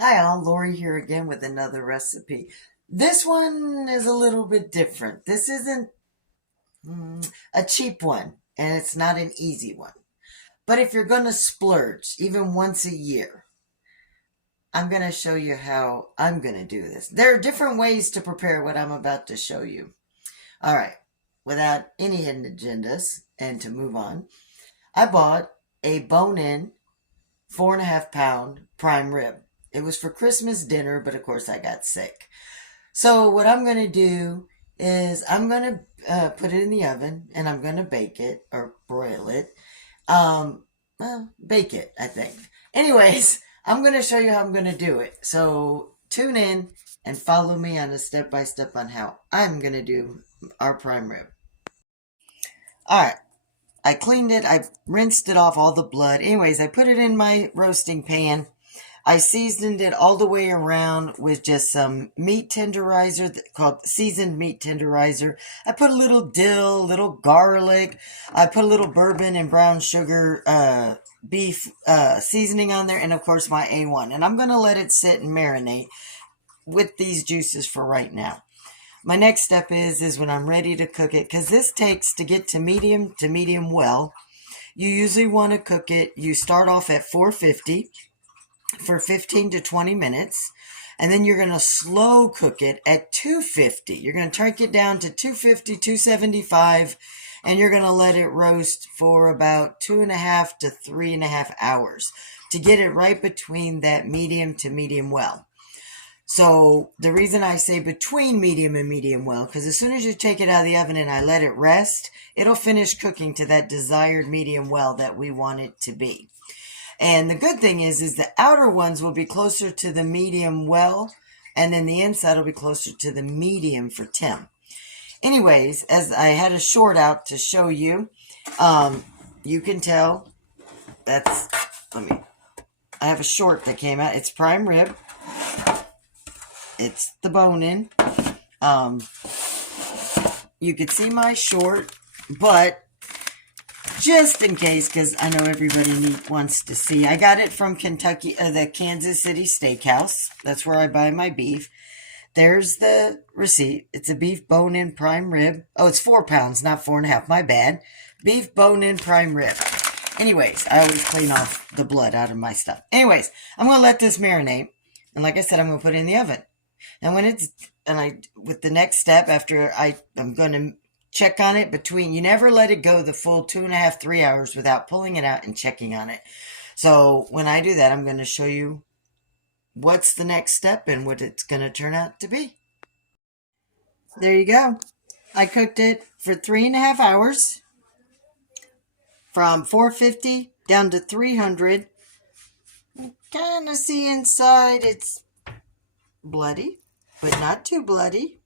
Hi all, Lori here again with another recipe. This one is a little bit different. This isn't a cheap one, and it's not an easy one. But if you're going to splurge, even once a year, I'm going to show you how I'm going to do this. There are different ways to prepare what I'm about to show you. All right, without any hidden agendas, and to move on, I bought a bone-in 4.5 pound prime rib. It was for Christmas dinner, but of course I got sick. So what I'm going to do is I'm going to put it in the oven and I'm going to bake it or broil it. Bake it, I think. Anyways, I'm going to show you how I'm going to do it. So tune in and follow me on a step-by-step on how I'm going to do our prime rib. All right. I cleaned it. I rinsed it off all the blood. Anyways, I put it in my roasting pan. I seasoned it all the way around with just some meat tenderizer called seasoned meat tenderizer. I put a little dill, a little garlic. I put a little bourbon and brown sugar beef seasoning on there. And of course my A1. And I'm going to let it sit and marinate with these juices for right now. My next step is when I'm ready to cook it, because this takes to get to medium well. You usually want to cook it. You start off at 450 for 15 to 20 minutes, and then you're going to slow cook it at 250. You're going to turn it down to 250, 275, and you're going to let it roast for about 2.5 to 3.5 hours to get it right between that medium to medium well. So the reason I say between medium and medium well, because as soon as you take it out of the oven and I let it rest, it'll finish cooking to that desired medium well that we want it to be. And the good thing is the outer ones will be closer to the medium well, and then the inside will be closer to the medium for Tim. Anyways, as I had a short out to show you, you can tell I have a short that came out. It's prime rib. It's the bone-in. You could see my short, but just in case, because I know everybody wants to see, I got it from Kentucky, the Kansas City Steakhouse. That's where I buy my beef. There's the receipt. It's a beef bone-in prime rib. Oh, it's 4 pounds, not 4.5. My bad. Beef bone-in prime rib. Anyways, I always clean off the blood out of my stuff. Anyways, I'm going to let this marinate. And like I said, I'm going to put it in the oven. And with the next step, after I'm going to check on it you never let it go the full 2.5, 3 hours without pulling it out and checking on it. So when I do that, I'm going to show you what's the next step and what it's going to turn out to be. There you go. I cooked it for 3.5 hours from 450 down to 300. Kind of see inside it's bloody, but not too bloody.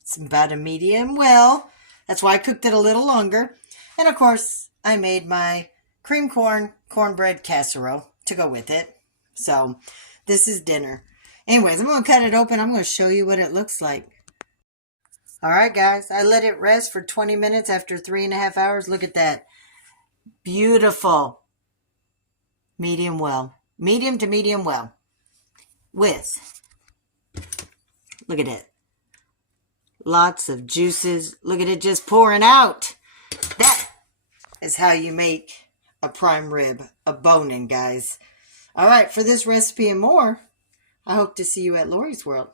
It's about a medium well. That's why I cooked it a little longer. And of course, I made my cream cornbread casserole to go with it. So this is dinner. Anyways, I'm going to cut it open. I'm going to show you what it looks like. All right, guys. I let it rest for 20 minutes after 3.5 hours. Look at that. Beautiful. Medium well. Medium to medium well. Look at it. Lots of juices. Look at it just pouring out. That is how you make a prime rib, a bone-in, guys. All right, for this recipe and more, I hope to see you at Lori's World.